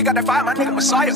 you got that fire, my nigga Messiah.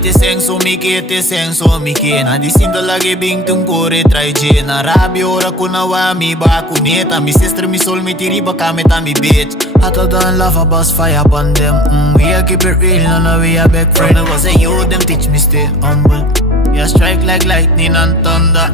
Te senso mi ke na disinto lagi bing tung kore try je na rabi ora kuna wa mi ba kuneta mi sister mi soul mi tiri ba kameta mi bitch hotter than lava bus fire upon them we a keep it real no we a back friend I was a you them teach me stay humble yeah strike like lightning and thunder.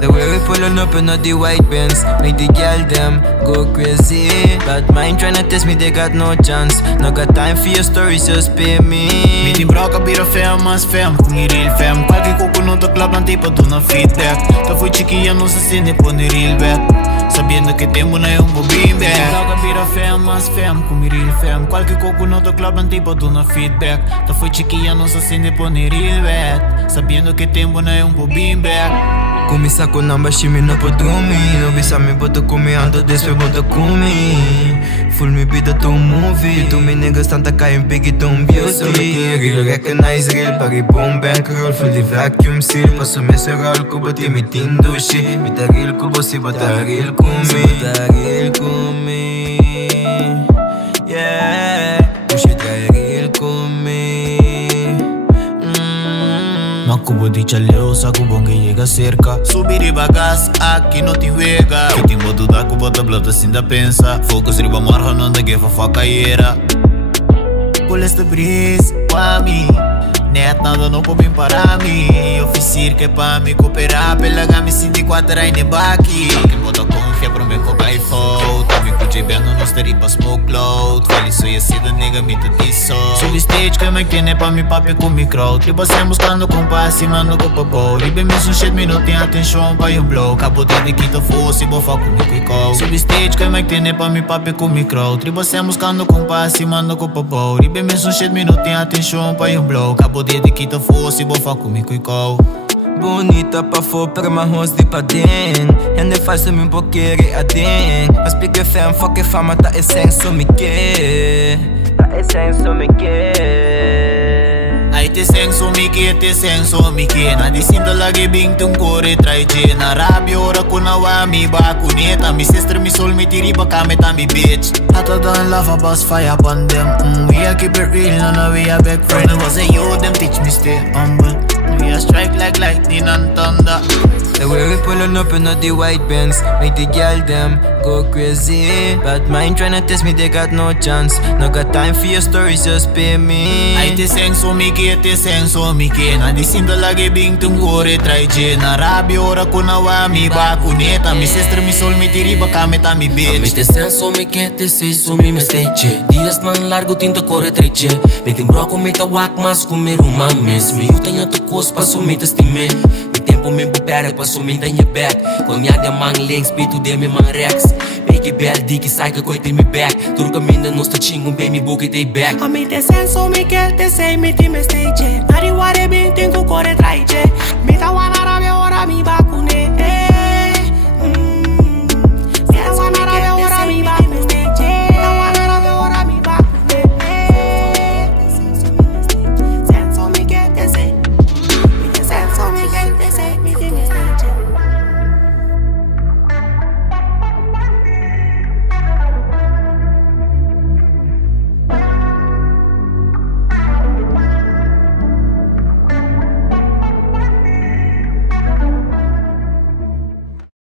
The way we pulling up in all the white Benz make the girl them go crazy. Bad mind tryna test me, they got no chance. No got time for your stories, just pay me. Me din broca bira fam, mas fam, com real fam. Qualquer coco no te club, não tipo do na feedback. Tá foi chiquinha, não se sente por real back. Sabiendo que tempo não é bobinho back. Me din broca bira fam, mas fam, com real fam. Qualquer coco no te club, não tipo do na feedback. Tá foi chiquinha, não se sente por real back. Sabiendo que tempo não é bobinho back. Começa com namba shimi no po dormir. Não visa me bota comer, ando despe bota comer. Full me bida to movie. Tu me niggas tanta cai em big tom beauty. Real recognize real, pari boom bank roll. Full the vacuum seal. Passo me serral ko bati me tindo shit. Me ta real ko bossi bata real kumi. Bata real kumi. Yeah, puxa ta real kumi. Makubo di chaleo, sakubo que llega cerca. Subir e bagas, aqui não te vega. Que tem bodo da cubo da blota sin da pensa. Focus riba marra, não da gefa facaieira. Pull esta breeze, pa mi. Net nada não pode para mim. Oficir que pa me cooperar. Pela gama 54 aí ne baki. Que bota confia pra mim com iPhone. Também com jebendo não estaria pra smoke load. Feliz sou esse da nega me te disso. Sub stage que me quene pa me papi com micro. Tribo sem buscando compasso e mando com papo. Libe me shit me não tem atenção pra eu blow. Acabou de quinta fosse bofa comigo e call. Sub stage que me quene pa me papi com micro. Tribo sem buscando compasso e mando com papo. Libe me shit me não tem atenção pra eu blow. Acabou de quinta fosse bofa comigo e call. Bonita pa få prima hos di pa din. Henne faz som en poker a din. Mas bygger fem fucker fama ta esseng som ikke. Ta esseng som ikke. Ai te senso mi ke na disinto lagi bing tung kore try je na rabi ora kuna wa mi ba kuneta mi sister mi soul mi tiri ba kameta mi bitch hotter than lava bus fire upon them we a keep it real no we a back friend I was a you them teach me stay humble we a strike like lightning and thunder. The way we pulling up in all the white Benz make the girl them go crazy. Bad mind tryna test me, they got no chance. No got time for your stories, just pay me. Ai te senso mi ke na disinto lagi bing tung kore try je na rabi ora kuna wa mi ba kuneta mi sister mi soul mi tiri ba kameta mi bitch. Mi te senso mi ke te senso mi message. Dias man largo tinto kore treche. Me tem broco me ta wak mas comer mames. Mi utanha to kos passo me te stime. Tempo me bupere, passo me da minha back. Com minha de man legs, bitu de me man rex. Make it bad, dick, sai que coi tem me back. Tudo caminho não está chingo, bem me book e day back. A me te senso me quer te sei me te me stage. Nari ware bem tenho core traije. Me ta wana rabia ora mi bakune.